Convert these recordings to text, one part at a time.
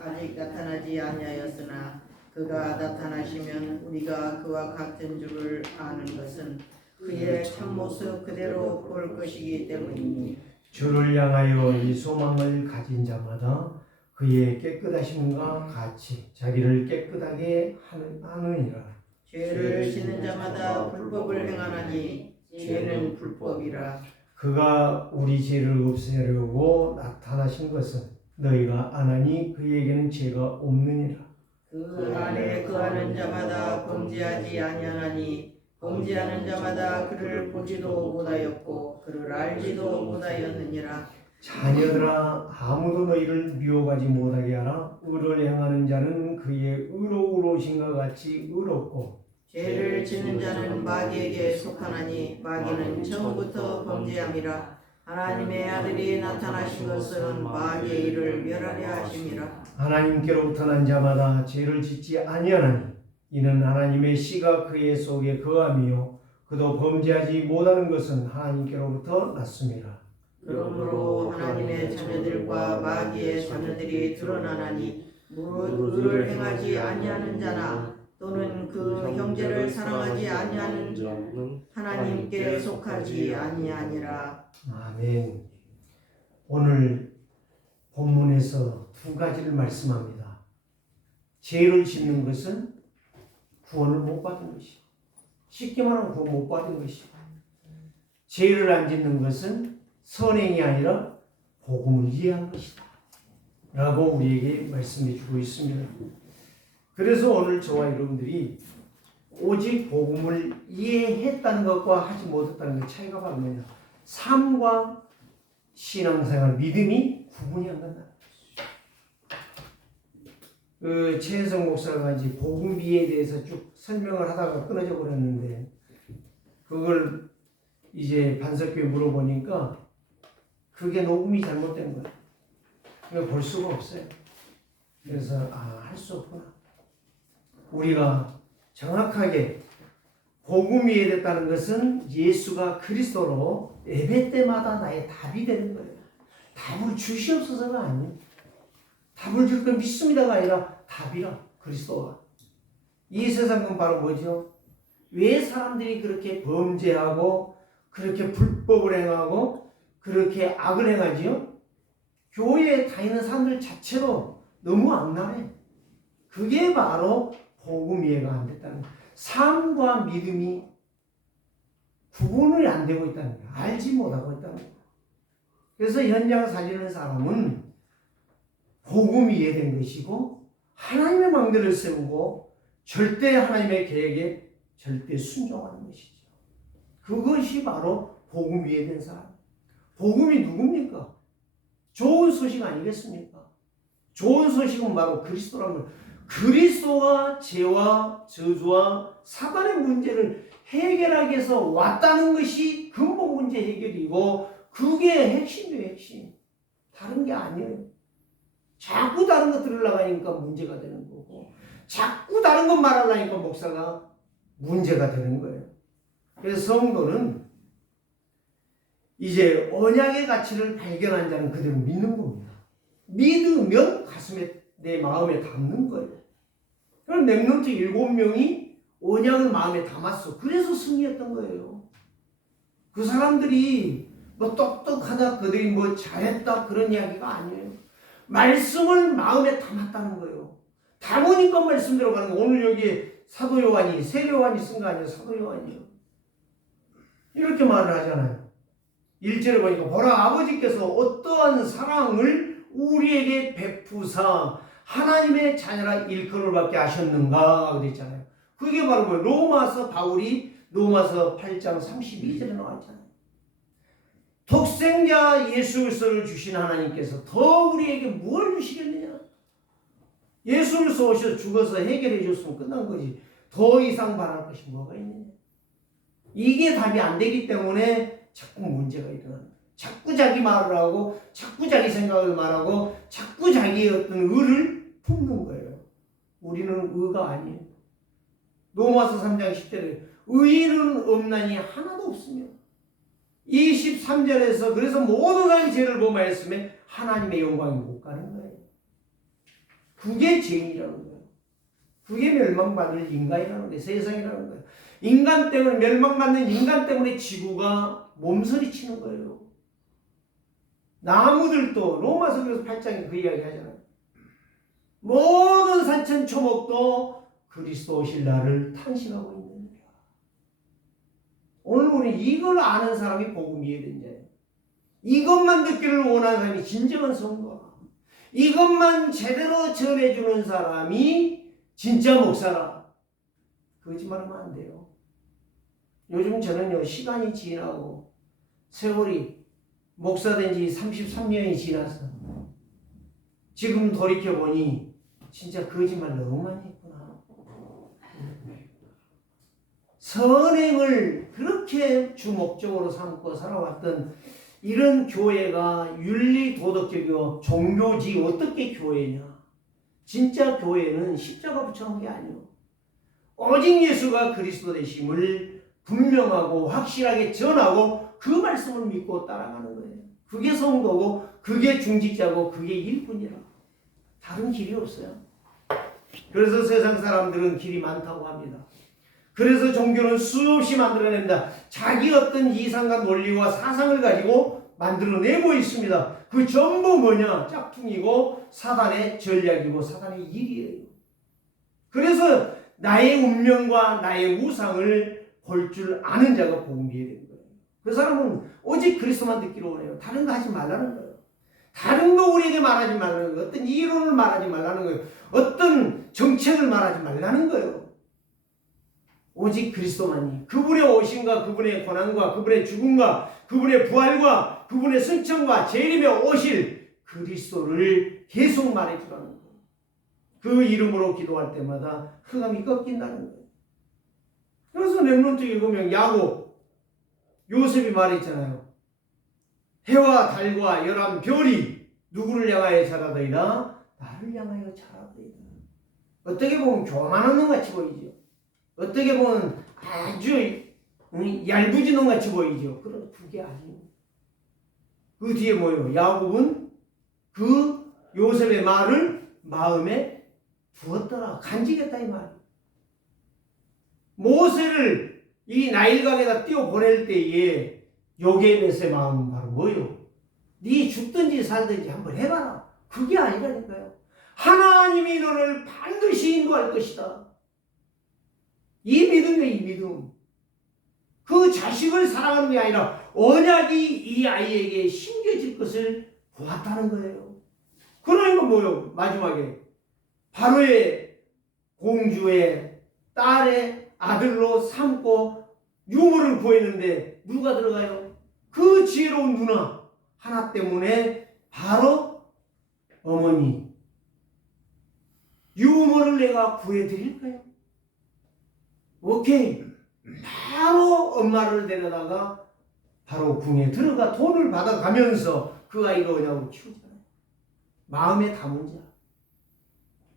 아직 나타나지 아니하였으나 그가 나타나시면 우리가 그와 같은 줄을 아는 것은 그의 참모습 그대로 볼 것이기 때문이니 주를 향하여 이 소망을 가진 자마다 그의 깨끗하심과 같이 자기를 깨끗하게 하느니라. 죄를 지는 자마다 불법을 행하나니 죄는 불법이라. 그가 우리 죄를 없애려고 나타나신 것은 너희가 아나니 그에게는 죄가 없느니라. 그 안에 거하는 자마다 범죄하지 아니하나니 범죄하는 자마다 그를 보지도 못하였고 그를 알지도 못하였느니라. 자녀들아, 아무도 너희를 미워하지 못하게 하라. 의를 행하는 자는 그의 의로우신 것 같이 의롭고 죄를 지는 자는 마귀에게 속하나니 마귀는 처음부터 범죄함이라. 하나님의 아들이 나타나신 것은 마귀의 일을 멸하려 하심이라. 하나님께로부터 난 자마다 죄를 짓지 아니하나니 이는 하나님의 씨가 그의 속에 거함이요 그도 범죄하지 못하는 것은 하나님께로부터 났습니다. 그러므로 하나님의 자녀들과 마귀의 자녀들이 드러나나니 무릇 의를 행하지 아니하는 자나 또는 그 형제를 사랑하지 아니하는 자는 하나님께 속하지 아니하니라. 아멘. 오늘 본문에서 두 가지를 말씀합니다. 죄를 짓는 것은 구원을 못 받은 것이고, 쉽게 말하면 구원 못 받은 것이고, 죄를 안 짓는 것은 선행이 아니라 복음을 이해한 것이다 라고 우리에게 말씀해 주고 있습니다. 그래서 오늘 저와 여러분들이 오직 복음을 이해했다는 것과 하지 못했다는 것 차이가 바로 뭐냐, 삶과 신앙생활, 믿음이 구분이 안 된다. 최혜성 목사가 이제 복음비에 대해서 쭉 설명을 하다가 끊어져 버렸는데, 그걸 이제 반석교에 물어보니까 그게 녹음이 잘못된 거예요. 그러니까 볼 수가 없어요. 그래서 할 수 없구나. 우리가 정확하게 복음이 이해됐다는 것은 예수가 그리스도로 예배 때마다 나의 답이 되는 거예요. 답을 주시옵소서가 아니에요. 답을 줄 건 믿습니다가 아니라 답이라, 그리스도가. 이 세상은 바로 뭐죠? 왜 사람들이 그렇게 범죄하고 그렇게 불법을 행하고 그렇게 악을 행하지요? 교회에 다니는 사람들 자체로 너무 악랄해. 그게 바로 복음 이해가 안 됐다는 거예요. 삶과 믿음이 구분이 안 되고 있다는 거예요. 알지 못하고 있다는 거예요. 그래서 현장 살리는 사람은 복음이 이해된 것이고 하나님의 망대를 세우고 절대 하나님의 계획에 절대 순종하는 것이죠. 그것이 바로 복음이 이해된 사람. 복음이 누굽니까? 좋은 소식 아니겠습니까? 좋은 소식은 바로 그리스도라는 거예요. 그리스도가 죄와 저주와 사단의 문제를 해결하기 위해서 왔다는 것이 근본 문제 해결이고, 그게 핵심이에요, 핵심. 다른 게 아니에요. 자꾸 다른 거 들으려고 문제가 되는 거고, 자꾸 다른 것 말하려니까 목사가 문제가 되는 거예요. 그래서 성도는 이제 언약의 가치를 발견한 자는 그대로 믿는 겁니다. 믿으면 가슴에, 내 마음에 담는 거예요. 그럼 렘넌트 7명이 언약을 마음에 담았어. 그래서 승리했던 거예요. 그 사람들이 뭐 똑똑하다, 그들이 뭐 잘했다, 그런 이야기가 아니에요. 말씀을 마음에 담았다는 거예요. 담으니까 말씀대로 가는 거예요. 오늘 여기 사도 요한이, 세 요한이 쓴 거 아니에요? 사도 요한이요. 이렇게 말을 하잖아요. 1절에 보니까 보라, 아버지께서 어떠한 사랑을 우리에게 베푸사 하나님의 자녀라 일컬을 받게 하셨는가 그랬잖아요. 그게 바로 뭐예요? 로마서, 바울이 로마서 8장 32절에 나왔잖아요. 독생자 예수 그리스도를 주신 하나님께서 더 우리에게 뭘 주시겠느냐? 예수 그리스도 오셔서 죽어서 해결해 줬으면 끝난 거지. 더 이상 바랄 것이 뭐가 있느냐? 이게 답이 안 되기 때문에 자꾸 문제가 일어나는 거예요. 자꾸 자기 말을 하고, 자꾸 자기 생각을 말하고, 자꾸 자기의 어떤 의를 품는 거예요. 우리는 의가 아니에요. 로마서 3장 10절에 의인은 없나니 하나도 없으며, 23절에서 그래서 모든 사람이 죄를 범하였으면 하나님의 영광이 못 가는 거예요. 그게 죄인이라는 거예요. 그게 멸망받을 인간이라는 거예요. 세상이라는 거예요. 인간 때문에, 멸망받는 인간 때문에 지구가 몸서리치는 거예요. 나무들도 로마서 8장에 그 이야기 하잖아요. 모든 산천초목도 그리스도 오실 날을 탄식하고 있느니라. 오늘 우리 이걸 아는 사람이 복음 이해된 자예요. 이것만 듣기를 원하는 사람이 진정한 성도야. 이것만 제대로 전해주는 사람이 진짜 목사라. 거짓말하면 안 돼요. 요즘 저는요, 시간이 지나고 세월이 목사된 지 33년이 지나서 지금 돌이켜보니 진짜 거짓말 너무 많이 했구나. 선행을 그렇게 주 목적으로 삼고 살아왔던 이런 교회가 윤리 도덕적이고 종교지 어떻게 교회냐? 진짜 교회는 십자가 붙여놓은 게 아니에요. 오직 예수가 그리스도 되심을 분명하고 확실하게 전하고 그 말씀을 믿고 따라가는 거예요. 그게 성도고 그게 중직자고 그게 일뿐이라. 다른 길이 없어요. 그래서 세상 사람들은 길이 많다고 합니다. 그래서 종교는 수없이 만들어냅니다. 자기 어떤 이상과 논리와 사상을 가지고 만들어내고 있습니다. 그 전부 뭐냐? 짝퉁이고 사단의 전략이고 사단의 일이에요. 그래서 나의 운명과 나의 우상을 볼 줄 아는 자가 복음 이해되는 거예요. 그 사람은 오직 그리스도만 듣기로 원해요. 다른 거 하지 말라는 거예요. 다른 거 우리에게 말하지 말라는 거예요. 어떤 이론을 말하지 말라는 거예요. 어떤 정책을 말하지 말라는 거예요. 오직 그리스도만이 그분의 오심과 그분의 고난과 그분의 죽음과 그분의 부활과 그분의 승천과 재림에 오실 그리스도를 계속 말해주라는 거예요. 그 이름으로 기도할 때마다 흑암이 꺾인다는 거예요. 그래서 렘넌트에 보면 야곱, 요셉이 말했잖아요. 해와 달과 열한 별이 누구를 향하여 자라더이다? 나를 향하여 자라더이다. 어떻게 보면 교만한 놈 같이 보이죠. 어떻게 보면 아주 얄궂은 놈 같이 보이죠. 그런데 그게 아니에요. 그 뒤에 뭐예요? 야곱은 그 요셉의 말을 마음에 두었더라. 간직했다 이 말이에요. 모세를 이 나일강에다 띄워 보낼 때에 요게벳의 마음은 바로 뭐예요? 네 죽든지 살든지 한번 해봐라. 그게 아니라니까요. 하나님이 너를 반드시 인도할 것이다. 이 믿음이에요. 이 믿음. 그 자식을 사랑하는 게 아니라 언약이 이 아이에게 심겨질 것을 보았다는 거예요. 그러니까 뭐예요? 마지막에 바로의 공주의 딸의 아들로 삼고 유모를 구했는데 누가 들어가요? 그 지혜로운 누나 하나 때문에 바로 어머니 유모를 내가 구해드릴 거예요. 오케이. 바로 엄마를 데려다가 바로 궁에 들어가 돈을 받아가면서 그 아이를 언약으로 키우잖아요. 마음에 담은 자.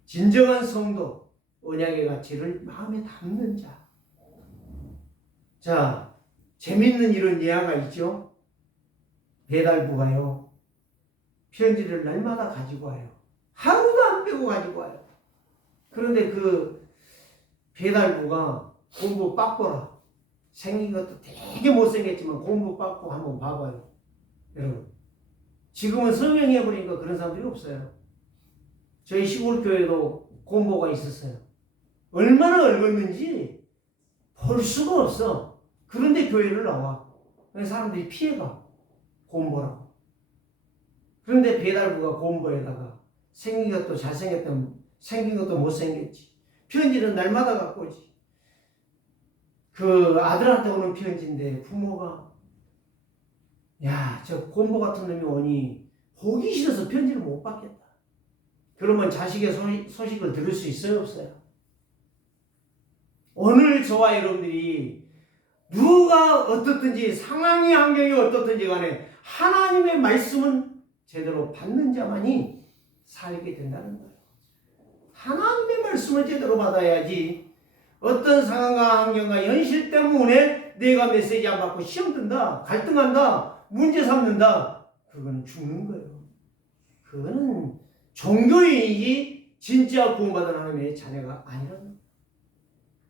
진정한 성도, 언약의 가치를 마음에 담는 자. 자, 재밌는 이런 예화가 있죠. 배달부가요. 편지를 날마다 가지고 와요. 하루도 안 빼고 가지고 와요. 그런데 그 배달부가 공부 빡보라. 생긴 것도 되게 못생겼지만 공부 빡보 한번 봐봐요. 여러분. 지금은 성형해버리니까 그런 사람들이 없어요. 저희 시골 교회도 공보가 있었어요. 얼마나 얽었는지 볼 수가 없어. 그런데 교회를 나와. 사람들이 피해가. 공보라고. 그런데 배달부가 공보에다가 생긴 것도 잘생겼던 생긴 것도 못생겼지. 편지는 날마다 갖고 오지. 그 아들한테 오는 편지인데 부모가 야, 저 공보 같은 놈이 오니 보기 싫어서 편지를 못 받겠다. 그러면 자식의 소식을 들을 수 있어요? 없어요? 오늘 저와 여러분들이 누가 어떻든지 상황이 환경이 어떻든지 간에 하나님의 말씀은 제대로 받는 자만이 살게 된다는 거예요. 하나님의 말씀을 제대로 받아야지 어떤 상황과 환경과 현실 때문에 내가 메시지 안 받고 시험 든다, 갈등한다, 문제 삼는다. 그거는 죽는 거예요. 그거는 종교인이지 진짜 구원받은 하나님의 자녀가 아니라는 거예요.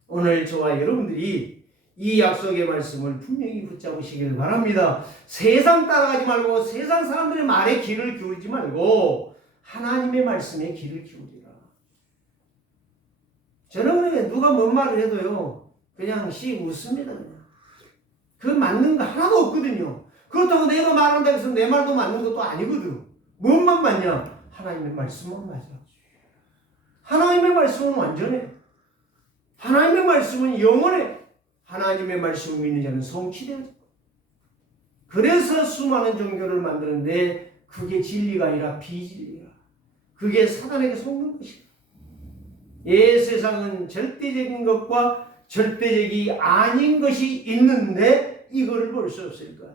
오늘 저와 여러분들이 이 약속의 말씀을 분명히 붙잡으시길 바랍니다. 세상 따라가지 말고 세상 사람들의 말에 귀를 기울이지 말고 하나님의 말씀에 귀를 기울이라. 저는 그냥 누가 뭔 말을 해도요 그냥 웃습니다. 그냥. 그 맞는 거 하나도 없거든요. 그렇다고 내가 말한다고 해서 내 말도 맞는 것도 아니거든. 뭔만 맞냐? 하나님의 말씀만 맞아. 하나님의 말씀은 완전해. 하나님의 말씀은 영원해. 하나님의 말씀을 믿는 자는 성취되어. 그래서 수많은 종교를 만드는데 그게 진리가 아니라 비진리야. 그게 사단에게 속는 것이야. 세상은 절대적인 것과 절대적이 아닌 것이 있는데 이거를 볼 수 없을 거야.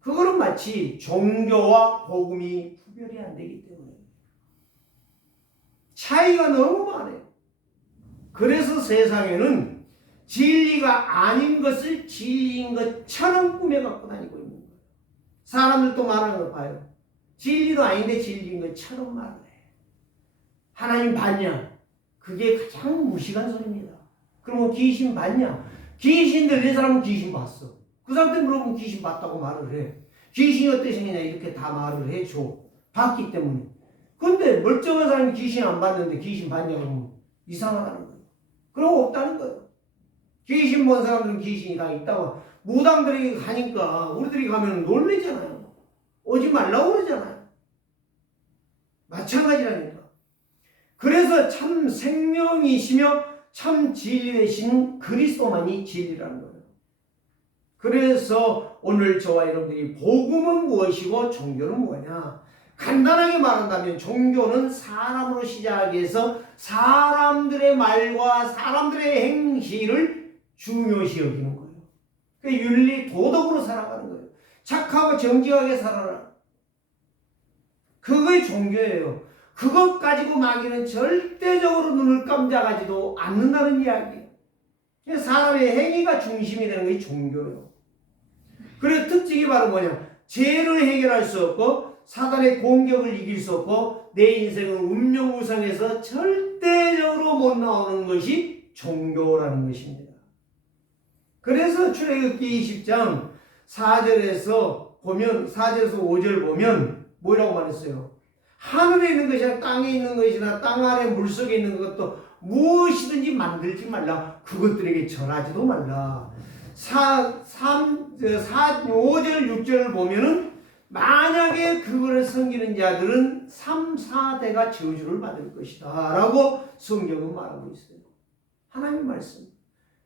그거는 마치 종교와 복음이 구별이 안 되기 때문에 차이가 너무 많아요. 그래서 세상에는 진리가 아닌 것을 진리인 것처럼 꾸며갖고 다니고 있는 거예요. 사람들도 말하는 거 봐요. 진리도 아닌데 진리인 것처럼 말을 해. 하나님 봤냐? 그게 가장 무식한 소리입니다. 그러면 귀신 봤냐? 귀신 들린 사람은 귀신 봤어. 그 사람한테 물어보면 귀신 봤다고 말을 해. 귀신이 어떻게 생기냐 이렇게 다 말을 해줘. 봤기 때문에. 근데 멀쩡한 사람이 귀신 안 봤는데 귀신 봤냐 그러면 이상하다는 거예요. 그러고 없다는 거예요. 귀신 본 사람들은 귀신이 다 있다고 무당들이 가니까 우리들이 가면 놀래잖아요. 오지 말라고 그러잖아요. 마찬가지라니까. 그래서 참 생명이시며 참 진리 되신 그리스도만이 진리라는 거예요. 그래서 오늘 저와 여러분들이 복음은 무엇이고 종교는 뭐냐? 간단하게 말한다면 종교는 사람으로 시작해서 사람들의 말과 사람들의 행실을 중요시 여기는 거예요. 그 윤리 도덕으로 살아가는 거예요. 착하고 정직하게 살아라. 그게 종교예요. 그것 가지고 마귀는 절대적으로 눈을 깜짝하지도 않는다는 이야기예요. 사람의 행위가 중심이 되는 것이 종교예요. 그래서 특징이 바로 뭐냐? 죄를 해결할 수 없고 사단의 공격을 이길 수 없고 내 인생은 운명무상에서 절대적으로 못 나오는 것이 종교라는 것입니다. 그래서 출애굽기 20장 4절에서 보면 4절에서 5절 보면 뭐라고 말했어요? 하늘에 있는 것이나 땅에 있는 것이나 땅 아래 물속에 있는 것도 무엇이든지 만들지 말라. 그것들에게 절하지도 말라. 5절 6절을 보면은 만약에 그거를 섬기는 자들은 3, 4대가 저주를 받을 것이다 라고 성경은 말하고 있어요. 하나님 말씀.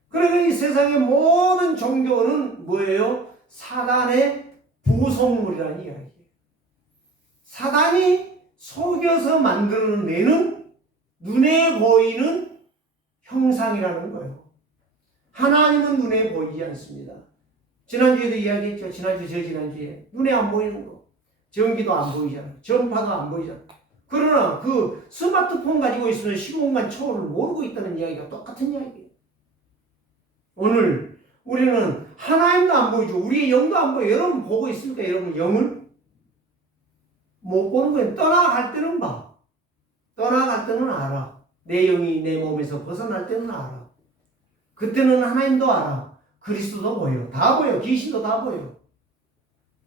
그러니까 이 세상의 모든 종교는 뭐예요? 사단의 부속물이라는 이야기예요. 사단이 속여서 만들어내는 눈에 보이는 형상이라는 거예요. 하나님은 눈에 보이지 않습니다. 지난주에도 이야기했죠. 지난주에 눈에 안 보이는 거. 전기도 안 보이잖아요. 전파도 안 보이잖아요. 그러나 그 스마트폰 가지고 있으면 시공간 초월을 모르고 있다는 이야기가 똑같은 이야기예요. 오늘 우리는 하나님도 안 보이죠. 우리의 영도 안 보여요. 여러분 보고 있습니까? 여러분 영을? 못 보는 거예요. 떠나갈 때는 봐. 떠나갈 때는 알아. 내 영이 내 몸에서 벗어날 때는 알아. 그때는 하나님도 알아. 그리스도도 보여. 다 보여. 귀신도 다 보여.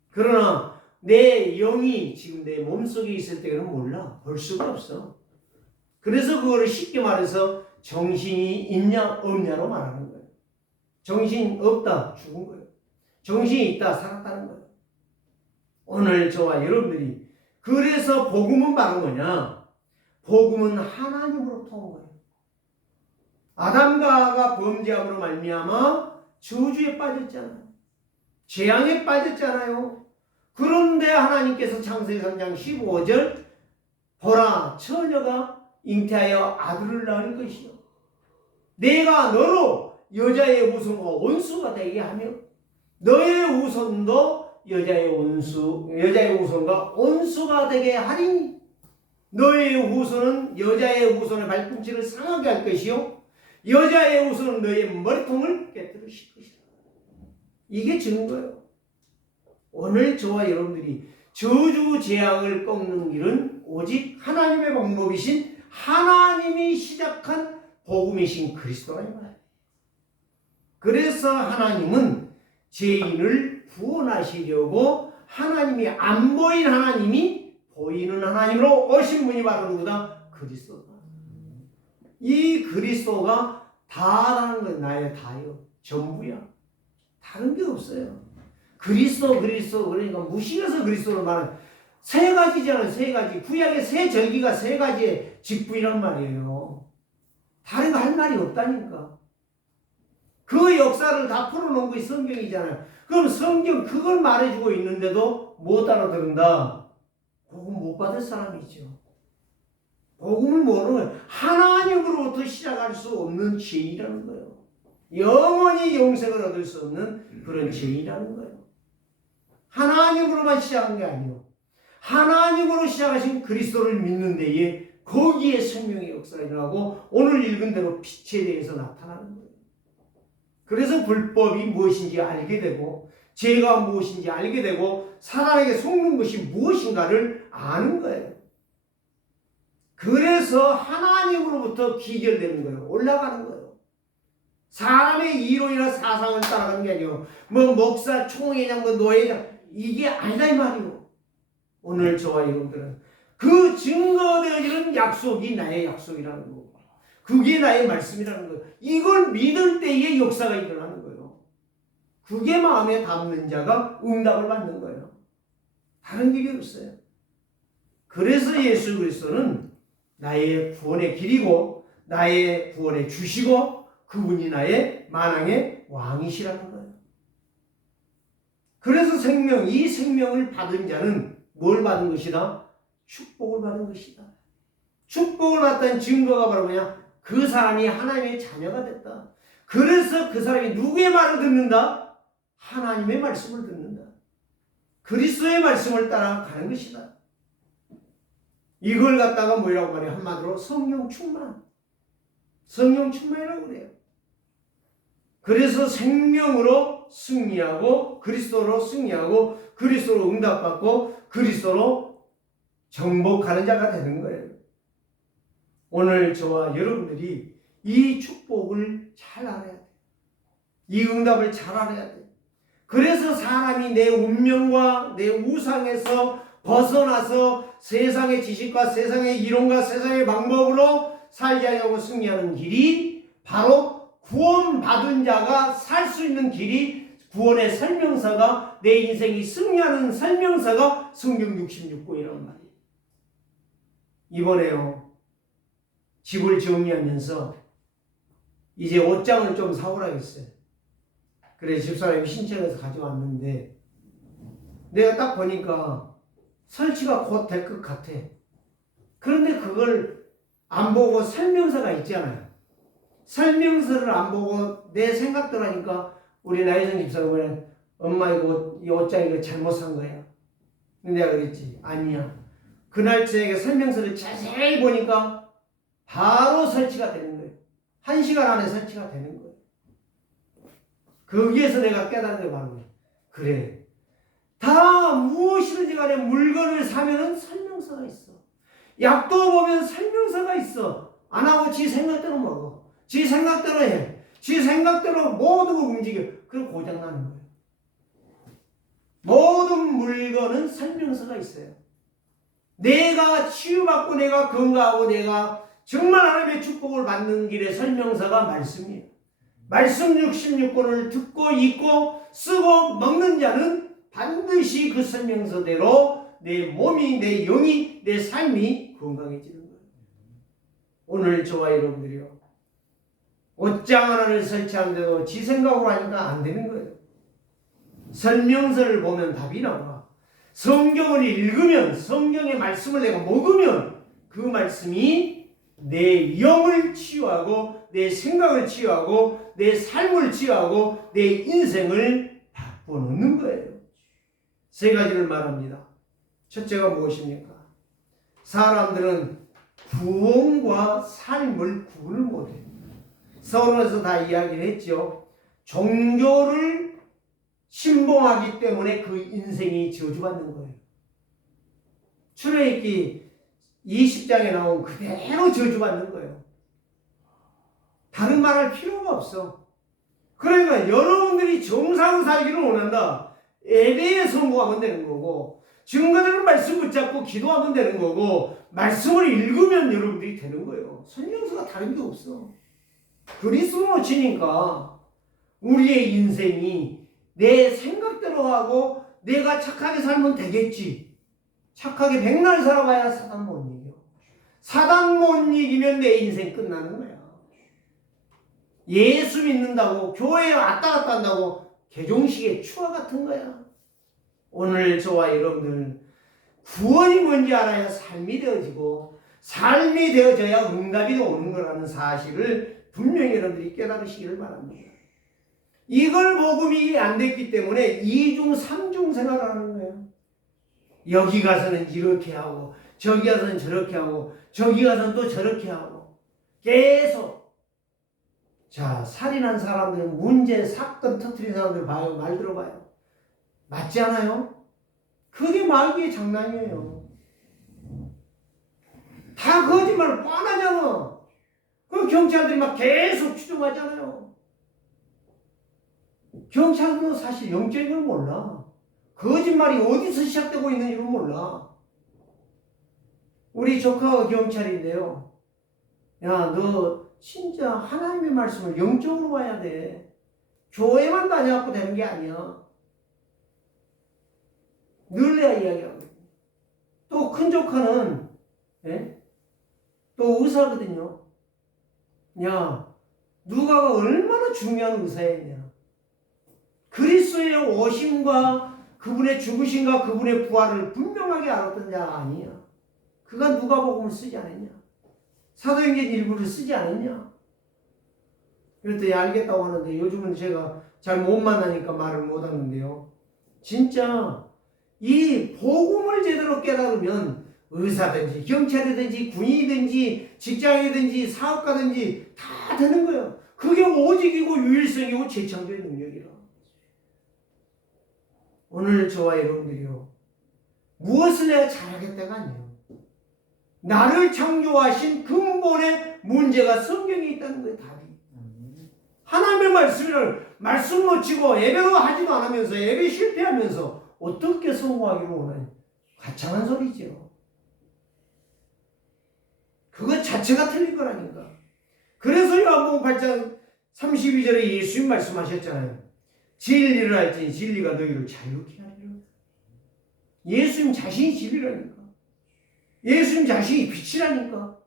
그러나 내 영이 지금 내 몸속에 있을 때는 몰라. 볼 수가 없어. 그래서 그거를 쉽게 말해서 정신이 있냐 없냐로 말하는 거예요. 정신 없다 죽은 거예요. 정신이 있다 살았다는 거예요. 오늘 저와 여러분들이 그래서 복음은 바로 뭐냐? 복음은 하나님으로부터 온 거예요. 아담과 하와가 범죄함으로 말미암아 저주에 빠졌잖아요. 재앙에 빠졌잖아요. 그런데 하나님께서 창세기 3장 15절 보라 처녀가 잉태하여 아들을 낳을 것이요 내가 너로 여자의 후손과 원수가 되게 하며 너의 후손도 여자의 후손과 원수가 되게 하리니 너의 후손은 여자의 후손의 발꿈치를 상하게 할 것이요 여자의 후손은 너의 머리통을 깨뜨리실 것이다. 이게 증거예요. 오늘 저와 여러분들이 저주 재앙을 꺾는 길은 오직 하나님의 방법이신 하나님이 시작한 복음이신 그리스도라 이 말이에요. 그래서 하나님은 죄인을 구원하시려고 하나님이 안 보인 하나님이 보이는 하나님으로 오신 분이 바로 누구다? 그리스도다. 이 그리스도가 다라는 건 나의 다요. 전부야. 다른 게 없어요. 그리스도 그러니까 무식해서 그리스도를 말하는 세 가지잖아요. 세 가지. 구약의 세 절기가 세 가지의 직분이란 말이에요. 다른 거 할 말이 없다니까. 그 역사를 다 풀어놓은 게 성경이잖아요. 그럼 성경 그걸 말해주고 있는데도 못 알아들은다. 복음 못 받을 사람이죠. 복음을 모르는 거예요. 하나님으로부터 시작할 수 없는 죄인이라는 거예요. 영원히 영생을 얻을 수 없는 그런 죄인이라는 거예요. 하나님으로만 시작한 게 아니에요. 하나님으로 시작하신 그리스도를 믿는 데에 거기에 생명의 역사가 일어나고 오늘 읽은 대로 빛에 대해서 나타나는 거예요. 그래서 불법이 무엇인지 알게 되고 죄가 무엇인지 알게 되고 사단에게 속는 것이 무엇인가를 아는 거예요. 그래서 하나님으로부터 기결되는 거예요. 올라가는 거예요. 사람의 이론이나 사상을 따라가는 게 아니에요. 뭐 목사, 총회장, 뭐 노회장 이게 아니다 이 말이에요. 오늘 저와 여러분들은 그 증거되어지는 약속이 나의 약속이라는 거고 그게 나의 말씀이라는 거예요. 이걸 믿을 때의 역사가 일어나는 거예요. 그게 마음에 담는 자가 응답을 받는 거예요. 다른 길이 없어요. 그래서 예수 그리스도는 나의 구원의 길이고 나의 구원의 주시고 그분이 나의 만왕의 왕이시라는 거예요. 그래서 이 생명을 받은 자는 뭘 받은 것이다? 축복을 받은 것이다. 축복을 받다는 증거가 바로 뭐냐? 그 사람이 하나님의 자녀가 됐다. 그래서 그 사람이 누구의 말을 듣는다? 하나님의 말씀을 듣는다. 그리스도의 말씀을 따라가는 것이다. 이걸 갖다가 뭐라고 말해요? 한마디로 성령 충만. 성령 충만이라고 그래요. 그래서 생명으로 승리하고 그리스도로 승리하고 그리스도로 응답받고 그리스도로 정복하는 자가 되는 거예요. 오늘 저와 여러분들이 이 축복을 잘 알아야 돼요. 이 응답을 잘 알아야 돼요. 그래서 사람이 내 운명과 내 우상에서 벗어나서 세상의 지식과 세상의 이론과 세상의 방법으로 살지 않고 승리하는 길이 바로 구원받은 자가 살 수 있는 길이 구원의 설명서가 내 인생이 승리하는 설명서가 성경 66권이란 말이에요. 이번에요. 집을 정리하면서 이제 옷장을 좀 사오라겠어요. 그래 집사람이 신청해서 가져왔는데 내가 딱 보니까 설치가 곧 될 것 같아. 그런데 그걸 안 보고 설명서가 있잖아요. 설명서를 안 보고 내 생각대로 하니까 우리 나혜선 집사가 뭐냐 엄마 이 옷장 이거 잘못 산 거야. 근데 내가 그랬지 아니야. 그날 저녁에 설명서를 자세히 보니까 바로 설치가 되는 거예요. 1시간 안에 설치가 되는 거예요. 거기에서 내가 깨달은 게 바로 그래. 다 무엇이든지 간에 물건을 사면은 설명서가 있어. 약도 보면 설명서가 있어. 안 하고 지 생각대로 먹어. 지 생각대로 해. 지 생각대로 모든 거 움직여. 그럼 고장나는 거예요. 모든 물건은 설명서가 있어요. 내가 치유받고 내가 건강하고 내가 정말 하나님의 축복을 받는 길의 설명서가 말씀이에요. 말씀 66권을 듣고 읽고 쓰고 먹는 자는 반드시 그 설명서대로 내 몸이 내 영이 내 삶이 건강해지는 거예요. 오늘 저와 여러분들이요. 옷장 하나를 설치하는데도 지 생각으로 하니까 안 되는 거예요. 설명서를 보면 답이 나와. 성경을 읽으면 성경의 말씀을 내가 먹으면 그 말씀이 내 영을 치유하고 내 생각을 치유하고 내 삶을 치유하고 내 인생을 바꿔놓는 거예요. 세 가지를 말합니다. 첫째가 무엇입니까? 사람들은 구원과 삶을 구분을 못해요. 서론에서 다 이야기를 했죠. 종교를 신봉하기 때문에 그 인생이 저주받는 거예요. 출애굽기 20장에 나온 그대로 저주받는 거예요. 다른 말할 필요가 없어. 그러니까 여러분들이 정상 살기를 원한다. 예배에 성공하면 되는 거고, 증거되는 말씀 붙잡고 기도하면 되는 거고, 말씀을 읽으면 여러분들이 되는 거예요. 설명서가 다른 게 없어. 그리스도 놓치니까 우리의 인생이 내 생각대로 하고 내가 착하게 살면 되겠지. 착하게 백날 살아봐야 사단 못 이겨. 사단 못 이기면 내 인생 끝나는 거야. 예수 믿는다고 교회에 왔다 갔다 한다고 개종식의 추와 같은 거야. 오늘 저와 여러분들 구원이 뭔지 알아야 삶이 되어지고 삶이 되어져야 응답이 오는 거라는 사실을 분명히 여러분들이 깨달으시기를 바랍니다. 이걸 복음이 안 됐기 때문에 이중 삼중 생활을 하는 거예요. 여기 가서는 이렇게 하고 저기 가서는 저렇게 하고 저기 가서는 또 저렇게 하고 계속. 자, 살인한 사람들은 문제 사건 터뜨린 사람들 봐요. 말 들어봐요. 맞지 않아요? 그게 마귀의 장난이에요. 다 거짓말 뻔하잖아. 그 경찰들이 막 계속 추종하잖아요. 경찰도 사실 영적인 걸 몰라. 거짓말이 어디서 시작되고 있는지를 몰라. 우리 조카가 경찰인데요. 야, 너 진짜 하나님의 말씀을 영적으로 봐야 돼. 교회만 다녀갖고 되는 게 아니야. 늘 내가 이야기하거든요. 또 큰 조카는 또 의사거든요. 야, 누가가 얼마나 중요한 의사였냐. 그리스도의 오심과 그분의 죽으심과 그분의 부활을 분명하게 알았던 자가 아니야. 그가 누가복음을 쓰지 않았냐. 사도행전 일부를 쓰지 않았냐. 그랬더니 알겠다고 하는데 요즘은 제가 잘 못 만나니까 말을 못 하는데요. 진짜 이 복음을 제대로 깨달으면 의사든지 경찰이든지 군인이든지 직장이든지 사업가든지 다 되는 거예요. 그게 오직이고 유일성이고 재창조의 능력이라. 오늘 저와 여러분들이요. 무엇을 내가 잘하겠다가 아니에요. 나를 창조하신 근본의 문제가 성경에 있다는 거예요. 답이. 하나님의 말씀을 말씀 놓치고 예배도 하지도 않으면서 예배 실패하면서 어떻게 성공하기를 원하냐. 가창한 소리죠. 그것 자체가 틀린 거라니까. 그래서 요한복음 8장 32절에 예수님 말씀하셨잖아요. 진리를 알지니 진리가 너희를 자유케 하리라. 예수님 자신이 진리라니까. 예수님 자신이 빛이라니까.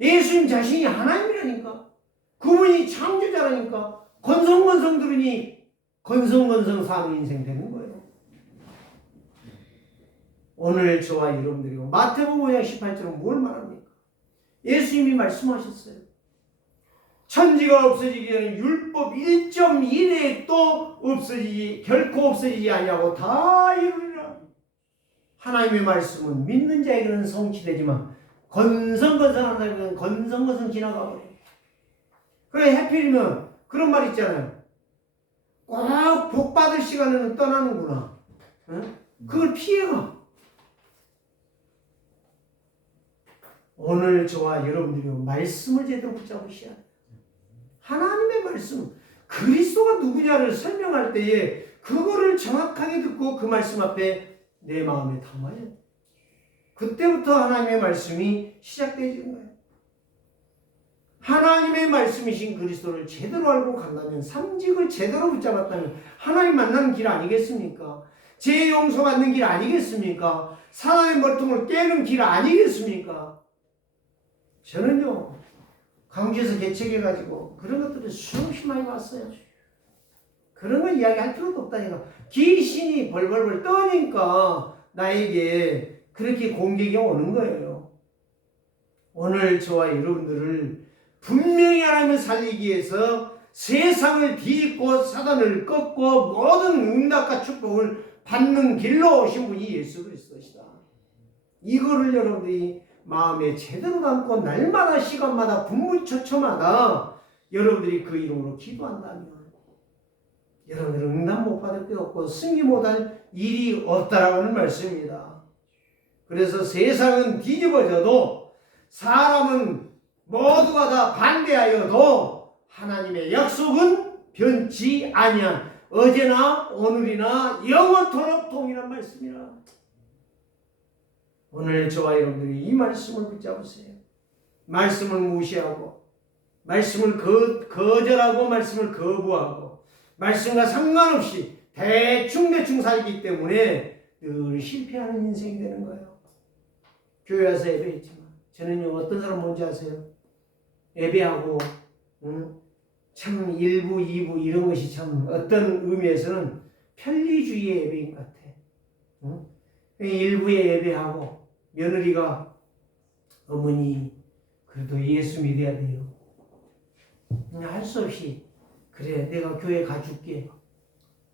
예수님 자신이 하나님이라니까. 그분이 창조자라니까. 건성건성 들으니 건성건성 사는 인생 되는 거예요. 오늘 저와 여러분들이 마태복음 5장 18절은 뭘 말합니까? 예수님이 말씀하셨어요. 천지가 없어지기 전에 율법 1.1획도 없어지지 결코 없어지지 아니하고 다 이루리라. 하나님의 말씀은 믿는 자에게는 성취되지만 건성건성하는 자에게는 건성건성 지나가버려. 그래 해필이면 그런 말 있잖아요. 꼭 복받을 시간에는 떠나는구나. 응? 그걸 피해가. 오늘 저와 여러분들이 말씀을 제대로 붙잡으셔야 돼요. 하나님의 말씀, 그리스도가 누구냐를 설명할 때에 그거를 정확하게 듣고 그 말씀 앞에 내 마음에 담아야 돼요. 그때부터 하나님의 말씀이 시작되는 거예요. 하나님의 말씀이신 그리스도를 제대로 알고 간다면, 삼직을 제대로 붙잡았다면 하나님 만나는 길 아니겠습니까? 죄 용서받는 길 아니겠습니까? 사단의 머리통을 깨는 길 아니겠습니까? 저는요, 강주에서 개척해가지고 그런 것들을 수없이 많이 봤어요. 그런 거 이야기할 필요도 없다니까. 귀신이 벌벌벌 떠니까 나에게 그렇게 공격이 오는 거예요. 오늘 저와 여러분들을 분명히 하나님을 살리기 위해서 세상을 뒤집고 사단을 꺾고 모든 응답과 축복을 받는 길로 오신 분이 예수 그리스도시다. 이거를 여러분들이 마음에 제대로 담고 날마다 시간마다 분분처처마다 여러분들이 그 이름으로 기도한다면 여러분들은 응답 못 받을 게 없고 승리 못할 일이 없다라고 하는 말씀입니다. 그래서 세상은 뒤집어져도 사람은 모두가 다 반대하여도 하나님의 약속은 변치 아니한 어제나 오늘이나 영원토록 동일한 말씀이라. 오늘 저와 여러분들이 이 말씀을 붙잡으세요. 말씀을 무시하고 말씀을 거절하고 말씀을 거부하고 말씀과 상관없이 대충 살기 때문에 늘 실패하는 인생이 되는 거예요. 교회 와서 예배했지만 저는요, 어떤 사람 뭔지 아세요? 예배하고 참 1부 2부 이런 것이 참 어떤 의미에서는 편리주의의 예배인 것 같아. 1부에 예배하고 며느리가 어머니 그래도 예수 믿어야 돼요. 할 수 없이 그래 내가 교회 가줄게.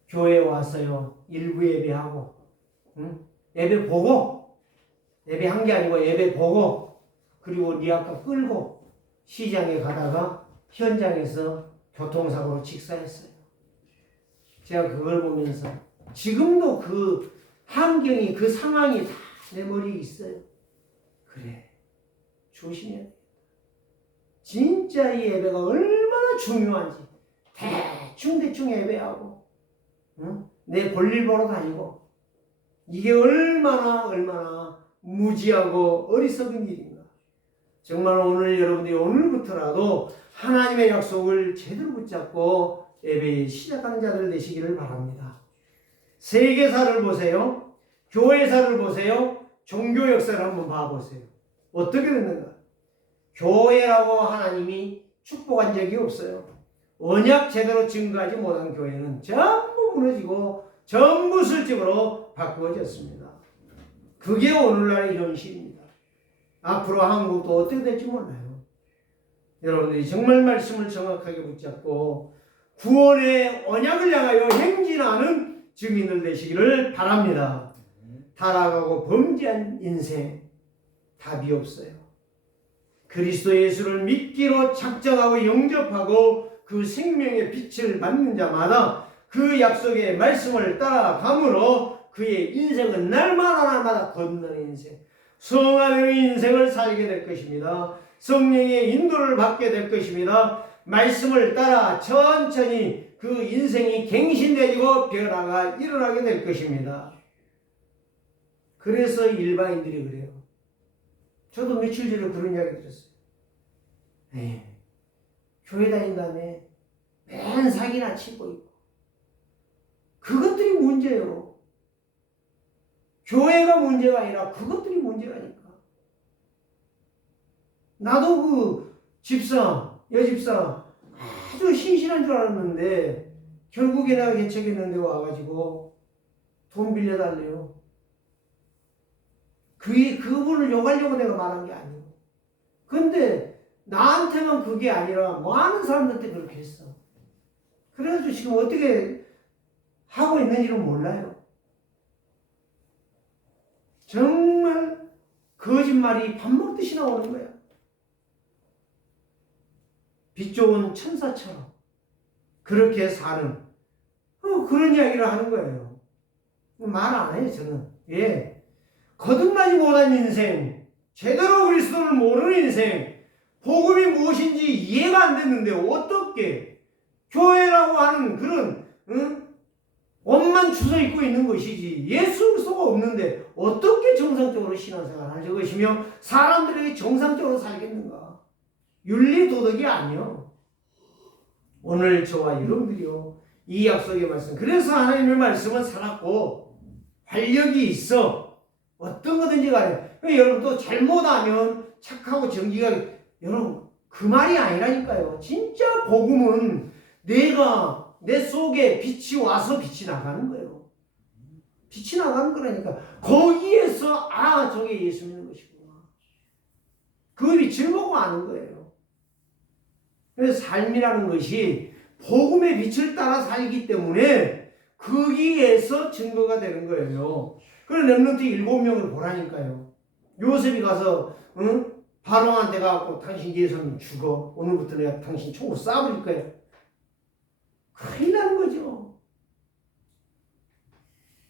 교회 와서요 1부 예배하고 예배 보고 예배한 게 아니고 예배 보고 그리고 네 아까 끌고 시장에 가다가 현장에서 교통사고로 직사했어요. 제가 그걸 보면서 지금도 그 환경이 그 상황이 다 내 머리에 있어요. 그래 조심해야 돼. 진짜 이 예배가 얼마나 중요한지 대충 예배하고 내 볼일 보러 다니고 이게 얼마나 무지하고 어리석은 일인가. 정말 오늘 여러분들이 오늘부터라도 하나님의 약속을 제대로 붙잡고 예배 시작하는 자들 되시기를 바랍니다. 세계사를 보세요. 교회사를 보세요. 종교 역사를 한번 봐보세요. 어떻게 됐는가. 교회라고 하나님이 축복한 적이 없어요. 언약 제대로 증거하지 못한 교회는 전부 무너지고 전부 슬집으로 바꾸어졌습니다. 그게 오늘날의 현실입니다. 앞으로 한국도 어떻게 될지 몰라요. 여러분들이 정말 말씀을 정확하게 붙잡고 구원의 언약을 향하여 행진하는 증인들 되시기를 바랍니다. 타락하고 범죄한 인생 답이 없어요. 그리스도 예수를 믿기로 작정하고 영접하고 그 생명의 빛을 받는 자마다 그 약속의 말씀을 따라감으로 그의 인생은 날마다 건너는 인생, 성화되는 인생을 살게 될 것입니다. 성령의 인도를 받게 될 것입니다. 말씀을 따라 천천히 그 인생이 갱신되고 변화가 일어나게 될 것입니다. 그래서 일반인들이 그래요. 저도 며칠 전에 그런 이야기 들었어요. 에이, 교회 다닌다며 맨 사기나 치고 있고 그것들이 문제예요. 교회가 문제가 아니라 그것들이 문제라니까. 나도 그 집사, 여집사 아주 신실한 줄 알았는데 결국에 내가 개척했는데 와가지고 돈 빌려달래요. 그분을 욕하려고 내가 말한 게 아니고. 근데 나한테만 그게 아니라 많은 사람들한테 그렇게 했어. 그래가지고 지금 어떻게 하고 있는지는 몰라요. 정말 거짓말이 밥 먹듯이 나오는 거야. 빛 좋은 천사처럼 그렇게 사는 그런 이야기를 하는 거예요. 말 안 해요 저는. 예. 거듭나지 못한 인생, 제대로 그리스도를 모르는 인생, 복음이 무엇인지 이해가 안 됐는데 어떻게 교회라고 하는 그런 옷만 주워 입고 있는 것이지 예수 그리스도가 없는데 어떻게 정상적으로 신앙생활을 할 것이며 사람들에게 정상적으로 살겠는가. 윤리 도덕이 아니요. 오늘 저와 여러분들이요 이 약속의 말씀, 그래서 하나님의 말씀은 살았고 활력이 있어. 어떤 거든지 간에 여러분도 잘못하면 착하고 정기가 여러분 그 말이 아니라니까요. 진짜 복음은 내가 내 속에 빛이 와서 빛이 나가는 거예요. 빛이 나가는 거라니까. 거기에서 저게 예수 믿는 것이구나. 그 빛을 보고 아는 거예요. 그래서 삶이라는 것이 복음의 빛을 따라 살기 때문에 거기에서 증거가 되는 거예요. 그래서 렘넌트 7명을 보라니까요. 요셉이 가서 바로한테 가고 당신 예수님 죽어. 오늘부터 내가 당신 총으로 쏴버릴 거야. 큰일 나는 거죠.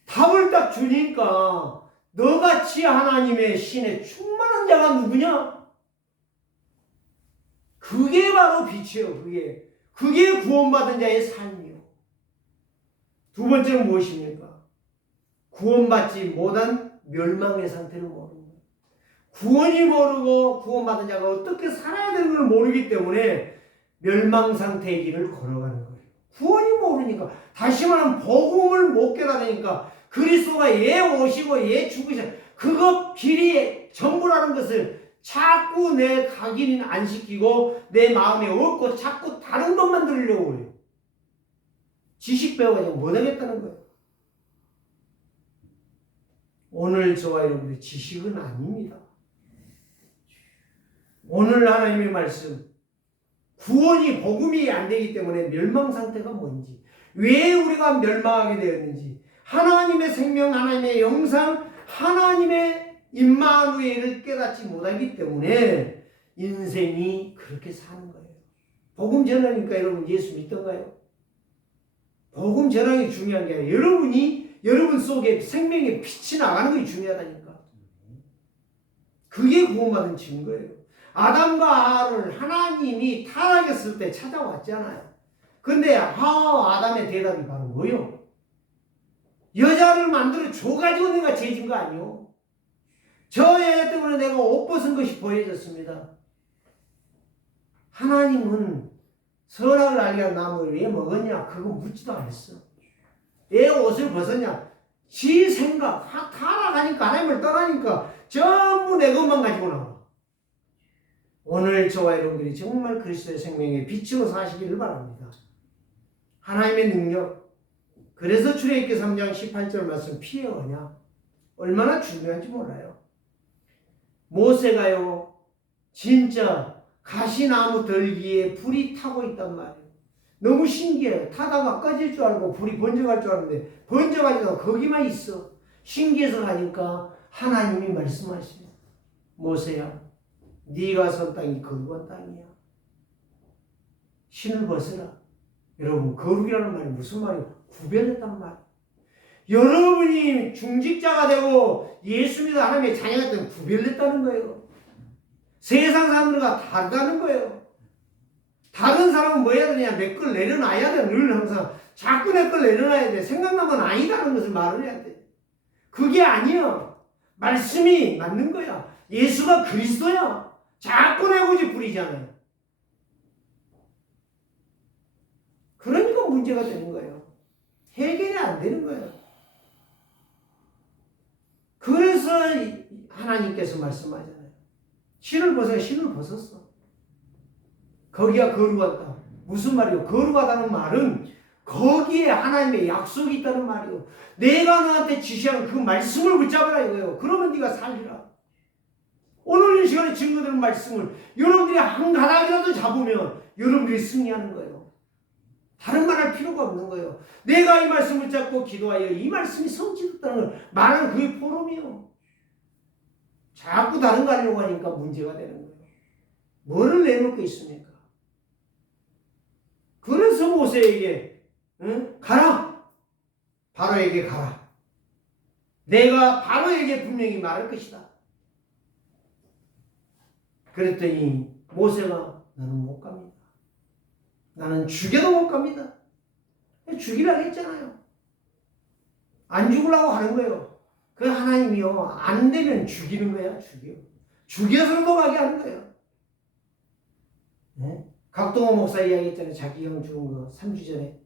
답을 딱 주니까 너같이 하나님의 신에 충만한 자가 누구냐? 그게 바로 빛이에요. 그게 구원받은 자의 삶이요. 두 번째는 무엇입니까? 구원받지 못한 멸망의 상태를 모르는 거예요. 구원이 모르고 구원받은 자가 어떻게 살아야 되는 걸 모르기 때문에 멸망 상태의 길을 걸어가는 거예요. 구원이 모르니까, 다시 말하면 복음을 못 깨달으니까, 그리스도가 예 오시고 예 죽으셔, 그거 길이 전부라는 것을 자꾸 내 각인 안 시키고 내 마음에 없고 자꾸 다른 것만 들으려고 해요. 지식 배워가지고 못하겠다는 거예요. 오늘 저와 여러분들의 지식은 아닙니다. 오늘 하나님의 말씀, 구원이 복음이 안 되기 때문에 멸망 상태가 뭔지, 왜 우리가 멸망하게 되었는지, 하나님의 생명, 하나님의 영상, 하나님의 임마누엘을 깨닫지 못하기 때문에 인생이 그렇게 사는 거예요. 복음 전하니까 여러분 예수 믿던가요? 복음 전하기 중요한 게 아니라 여러분 속에 생명의 빛이 나가는 게 중요하다니까. 그게 구원받은 증거예요. 아담과 하와를 하나님이 타락했을 때 찾아왔잖아요. 근데 하와와 아담의 대답이 바로 뭐예요? 여자를 만들어 줘가지고 내가 죄진 거 아니요. 저 여자 때문에 내가 옷 벗은 것이 보여졌습니다. 하나님은 선악을 알게 한 나무를 왜 먹었냐? 그거 묻지도 않았어. 왜 옷을 벗었냐? 지 생각, 타락하니까, 하나님을 떠나니까 전부 내 것만 가지고 나와. 오늘 저와 여러분들이 정말 그리스도의 생명의 빛으로 사시기를 바랍니다. 하나님의 능력. 그래서 출애굽기 3장 18절 말씀 피해 오냐? 얼마나 중요한지 몰라요. 모세가요, 진짜 가시나무 덜기에 불이 타고 있단 말이에요. 너무 신기해요. 타다가 꺼질 줄 알고 불이 번져갈 줄 알았는데 번져가지고 거기만 있어. 신기해서 가니까 하나님이 말씀하시죠. 모세야, 네가 선 땅이 거룩한 땅이야. 신을 벗으라. 여러분, 거룩이라는 말이 무슨 말이에요? 구별했단 말이에요. 여러분이 중직자가 되고 예수 믿어 하나님의 자녀가 되면 구별했다는 거예요. 세상 사람들과 다르다는 거예요. 다른 사람은 뭐 해야 되냐? 내 걸 내려놔야 돼. 늘 항상 자꾸 내 걸 내려놔야 돼. 생각나면 아니다는 것을 말을 해야 돼. 그게 아니야. 말씀이 맞는 거야. 예수가 그리스도야. 자꾸 내 고집 부리잖아요. 그러니까 문제가 되는 거예요. 해결이 안 되는 거예요. 그래서 하나님께서 말씀하잖아요. 신을 벗어야 신을 벗었어. 거기가 거룩한 땅. 무슨 말이요? 거룩하다는 말은 거기에 하나님의 약속이 있다는 말이요. 내가 너한테 지시하는 그 말씀을 붙잡으라 이거예요. 그러면 네가 살리라. 오늘 이 시간에 증거되는 말씀을 여러분들이 한 가닥이라도 잡으면 여러분들이 승리하는 거예요. 다른 말 할 필요가 없는 거예요. 내가 이 말씀을 잡고 기도하여 이 말씀이 성취됐다는 걸 말하는 그게 포럼이요. 자꾸 다른 거 하려고 하니까 문제가 되는 거예요. 뭐를 내놓을 게 있습니까? 그래서 모세에게 가라. 바로에게 가라. 내가 바로에게 분명히 말할 것이다. 그랬더니 모세가 나는 못 갑니다. 나는 죽여도 못 갑니다. 죽이라고 했잖아요. 안 죽으려고 하는 거예요. 그 하나님이요, 안 되면 죽이는 거야. 죽여서라도 가게 하는 거예요. 네? 각동호 목사 이야기했잖아요. 자기 형 죽은 거 3주 전에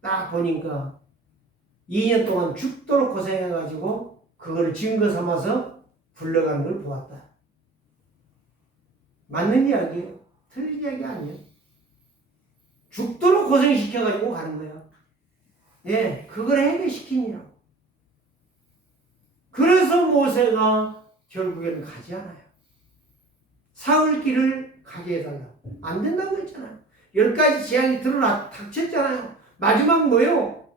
딱 보니까 2년 동안 죽도록 고생해가지고 그걸 증거 삼아서 불러가는 걸 보았다. 맞는 이야기예요. 틀린 이야기 아니에요. 죽도록 고생시켜가지고 가는 거예요. 예, 그걸 해결시키니라. 그래서 모세가 결국에는 가지 않아요. 사흘 길을 가게 해달라. 안 된다고 했잖아요. 10가지 재앙이 닥쳤잖아요. 마지막 뭐요?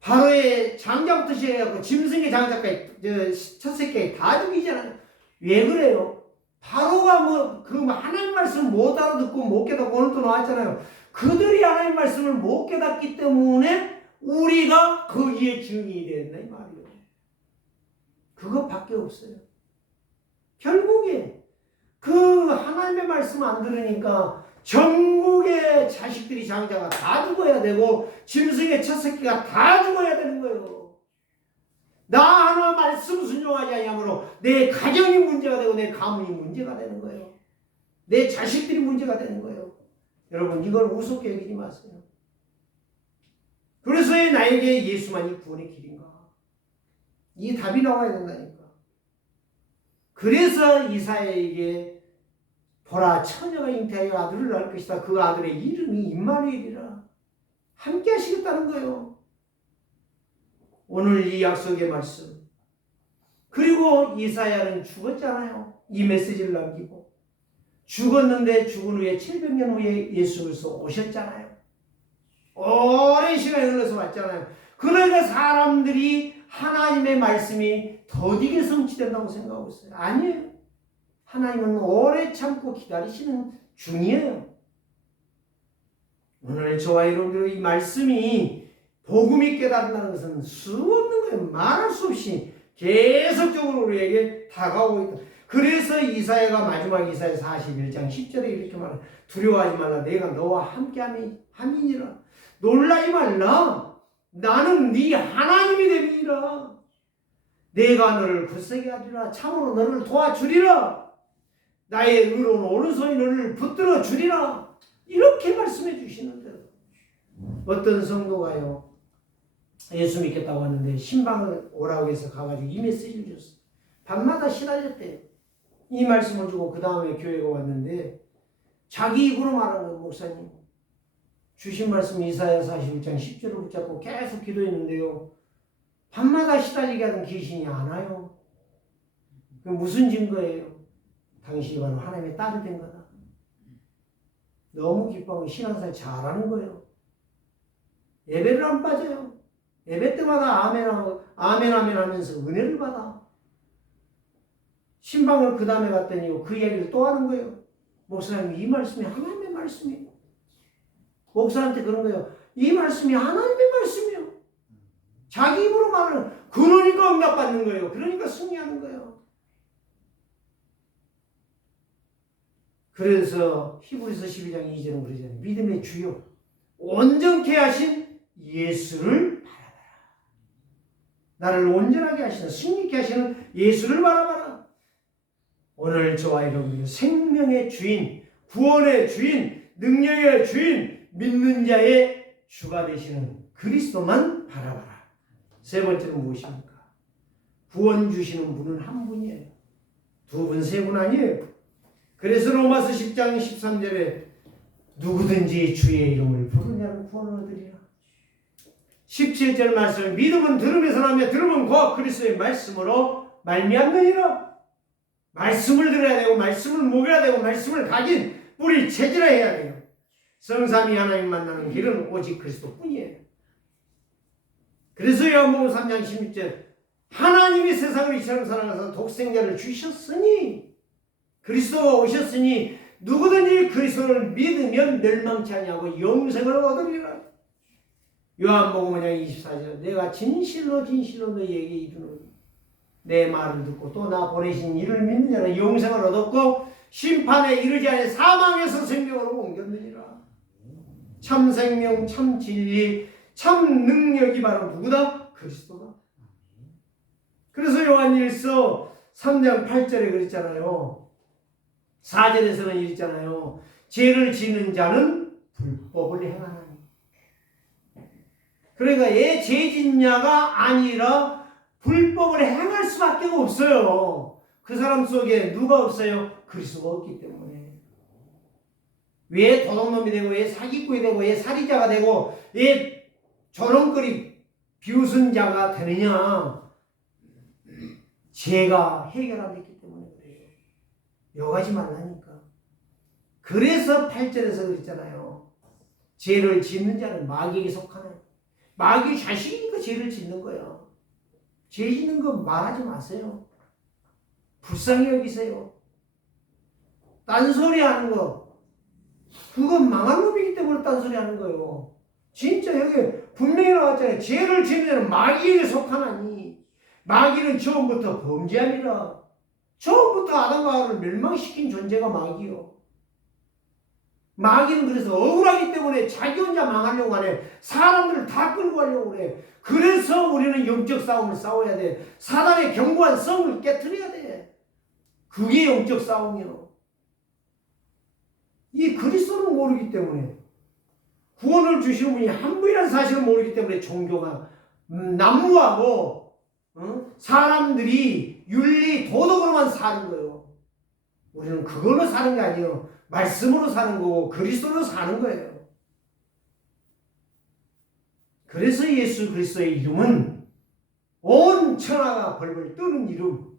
바로의 장자부터 시작해갖고 짐승의 장자까지 첫 새끼 다 죽이잖아요. 왜 그래요? 바로가 그 하나님 말씀 못 알아듣고 못 깨닫고 오늘 또 나왔잖아요. 그들이 하나님 말씀을 못 깨닫기 때문에 우리가 거기에 증인이 된다 이 말이에요. 그것밖에 없어요. 결국에 그 하나님의 말씀 안 들으니까 전국의 자식들이 장자가 다 죽어야 되고 짐승의 첫 새끼가 다 죽어야 되는 거예요. 나 하나 말씀 순종하지 아니하므로 내 가정이 문제가 되고 내 가문이 문제가 되는 거예요. 내 자식들이 문제가 되는 거예요. 여러분 이걸 우습게 여기지 마세요. 그래서 나에게 예수만이 구원의 길인가? 이 답이 나와야 된다니까. 그래서 이사야에게 보라 처녀가 잉태하여 아들을 낳을 것이다. 그 아들의 이름이 임마누엘이라. 함께 하시겠다는 거예요. 오늘 이 약속의 말씀. 그리고 이사야는 죽었잖아요. 이 메시지를 남기고. 죽었는데 죽은 후에 700년 후에 예수께서 오셨잖아요. 오랜 시간이 흘러서 왔잖아요. 그러니까 사람들이 하나님의 말씀이 더디게 성취된다고 생각하고 있어요. 아니에요. 하나님은 오래 참고 기다리시는 중이에요. 오늘 저와 여러분들의 이 말씀이 복음이 깨닫는다는 것은 수 없는 거예요. 말할 수 없이 계속적으로 우리에게 다가오고 있다. 그래서 이사야가 마지막 이사야 41장 10절에 이렇게 말해요. 두려워하지 말라. 내가 너와 함께함이니라. 놀라지 말라. 나는 네 하나님이 됨이니라. 내가 너를 굳세게 하리라. 참으로 너를 도와주리라. 나의 의로운 오른손이 너를 붙들어 주리라. 이렇게 말씀해 주시는데요. 어떤 성도가요, 예수 믿겠다고 하는데 신방을 오라고 해서 가가지고 이 메시지를 줬어요. 밤마다 시달렸대요. 이 말씀을 주고 그 다음에 교회가 왔는데 자기 입으로 말하는 거예요. 목사님 주신 말씀 이사야 41장 10절을 붙잡고 계속 기도했는데요, 밤마다 시달리게 하는 귀신이 안 와요. 그 무슨 증거예요? 당신이 바로 하나님의 딸이 된 거다. 너무 기뻐하고 신앙생활 잘하는 거예요. 예배를 안 빠져요. 예배 때마다 아멘하고 아멘 하면서 은혜를 받아. 신방을 그 다음에 갔더니 그 이야기를 또 하는 거예요. 목사님 이 말씀이 하나님의 말씀이에요. 목사한테 그런 거예요. 이 말씀이 하나님의 말씀이에요. 자기 입으로 말하는, 그러니까 응답받는 거예요. 그러니까 승리하는 거예요. 그래서 히브리서 12장 2절은 그러잖아요. 믿음의 주요 온전케 하신 예수를 바라봐라. 나를 온전하게 하시는, 승리케 하시는 예수를 바라봐라. 오늘 저와 여러분이 생명의 주인, 구원의 주인, 능력의 주인, 믿는 자의 주가 되시는 그리스도만 바라봐라. 세 번째는 무엇입니까? 구원 주시는 분은 한 분이에요. 두 분, 세 분 아니에요. 그래서 로마서 10장 13절에 누구든지 주의 이름을 부르냐는 구원을 얻으리라. 17절 말씀, 믿음은 들음에서 나며 들음은 곧 그리스도의 말씀으로 말미암느니라. 말씀을 들어야 되고 말씀을 먹여야 되고 말씀을 가진 뿌리 체질을 해야 돼요. 성삼위 하나님 만나는 길은 오직 그리스도뿐이에요. 그래서 요한복음 3장 16절, 하나님이 세상을 이처럼 사랑하사 독생자를 주셨으니, 그리스도가 오셨으니 누구든지 그리스도를 믿으면 멸망치 아니하고 영생을 얻으리라. 요한복음 5장 24절, 내가 진실로 너희에게 이르노니 내 말을 듣고 또 나 보내신 이를 믿는 자는 영생을 얻었고 심판에 이르지 아니 사망에서 생명으로 옮겼느니라. 참 생명, 참 진리, 참 능력이 바로 누구다? 그리스도다. 그래서 요한일서 3장 8절에 그랬잖아요. 4절에서는 이랬잖아요. 죄를 지는 자는 불법을 행하나니. 그러니까 죄 짓냐가 아니라 불법을 행할 수밖에 없어요. 그 사람 속에 누가 없어요? 그리스도가 없기 때문에. 왜 도둑놈이 되고, 왜 사기꾼이 되고, 왜 살인자가 되고, 왜 조롱거리 비웃은 자가 되느냐? 죄가 해결 안 됐기 때문에 그래요. 욕하지 말라니까. 그래서 8절에서 그랬잖아요. 죄를 짓는 자는 마귀에게 속하나요? 마귀 자식이니까 죄를 짓는 거야. 죄 짓는 거 말하지 마세요. 불쌍히 여기세요. 딴소리 하는 거, 그건 망한 놈이기 때문에 딴소리 하는 거예요. 진짜 여기 분명히 나왔잖아요. 죄를 짓는 자는 마귀에게 속하나니. 마귀는 처음부터 범죄합니다. 처음부터 아담과 하와를 멸망시킨 존재가 마귀요. 마귀는 그래서 억울하기 때문에 자기 혼자 망하려고 하네. 사람들을 다 끌고 가려고 그래. 그래서 우리는 영적 싸움을 싸워야 돼. 사단의 견고한 성을 깨트려야 돼. 그게 영적 싸움이요. 이 그리스도를 모르기 때문에, 구원을 주시는 분이 한 분이라는 사실을 모르기 때문에 종교가 난무하고 사람들이 윤리 도덕으로만 사는 거예요. 우리는 그걸로 사는 게 아니에요. 말씀으로 사는 거고 그리스도로 사는 거예요. 그래서 예수 그리스도의 이름은 온 천하가 벌벌 떠는 이름,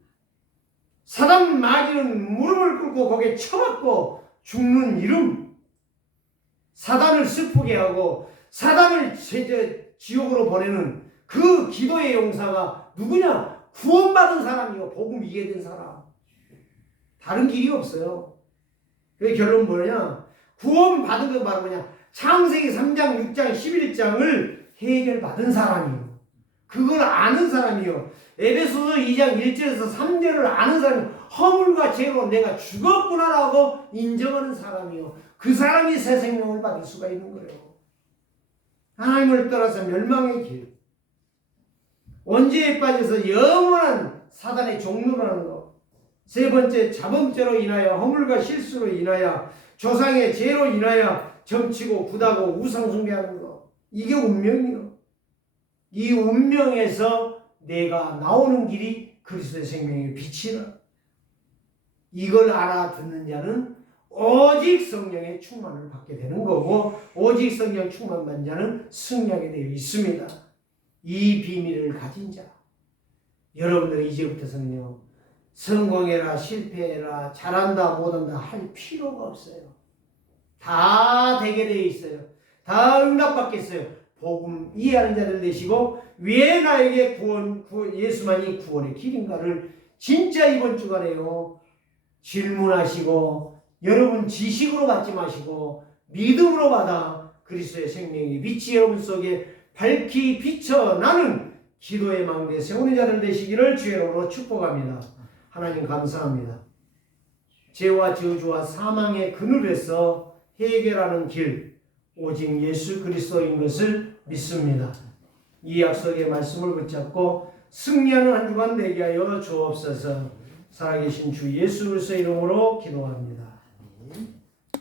사단 마귀는 무릎을 꿇고 거기에 쳐맞고 죽는 이름, 사단을 슬프게 하고 사단을 지옥으로 보내는 그 기도의 용사가 누구냐? 구원받은 사람이요. 복음 이해된 사람. 다른 길이 없어요. 그 결론은 뭐냐? 구원받은 건 바로 뭐냐? 창세기 3장, 6장, 11장을 해결받은 사람이요. 그걸 아는 사람이요. 에베소서 2장 1절에서 3절을 아는 사람이, 허물과 죄로 내가 죽었구나라고 인정하는 사람이요. 그 사람이 새 생명을 받을 수가 있는 거예요. 하나님을 떠나서 멸망의 길, 원죄에 빠져서 영원한 사단의 종노라는 것. 세 번째, 자범죄로 인하여, 허물과 실수로 인하여, 조상의 죄로 인하여 점치고 굿하고 우상 숭배하는 것. 이게 운명이요. 이 운명에서 내가 나오는 길이 그리스도의 생명의 빛이라. 이걸 알아듣는 자는 오직 성령의 충만을 받게 되는 거고, 오직 성령 충만 받은 자는 승리하게 되어 있습니다. 이 비밀을 가진 자, 여러분들은 이제부터서는요, 성공해라 실패해라 잘한다 못한다 할 필요가 없어요. 다 되게 되어 있어요. 다 응답받겠어요. 복음 이해하는 자들 되시고, 왜 나에게 예수만이 구원의 길인가를 진짜 이번 주간에요 질문하시고, 여러분 지식으로 받지 마시고 믿음으로 받아 그리스도의 생명이 빛이 여러분 속에 밝히 비춰나는 기도의 망대 세우는 자들 되시기를 주의 이름으로 축복합니다. 하나님 감사합니다. 죄와 저주와 사망의 그늘에서 해결하는 길, 오직 예수 그리스도인 것을 믿습니다. 이 약속의 말씀을 붙잡고 승리하는 한 주간 되게 하여 주옵소서. 살아계신 주 예수 그리스도의 이름으로 기도합니다.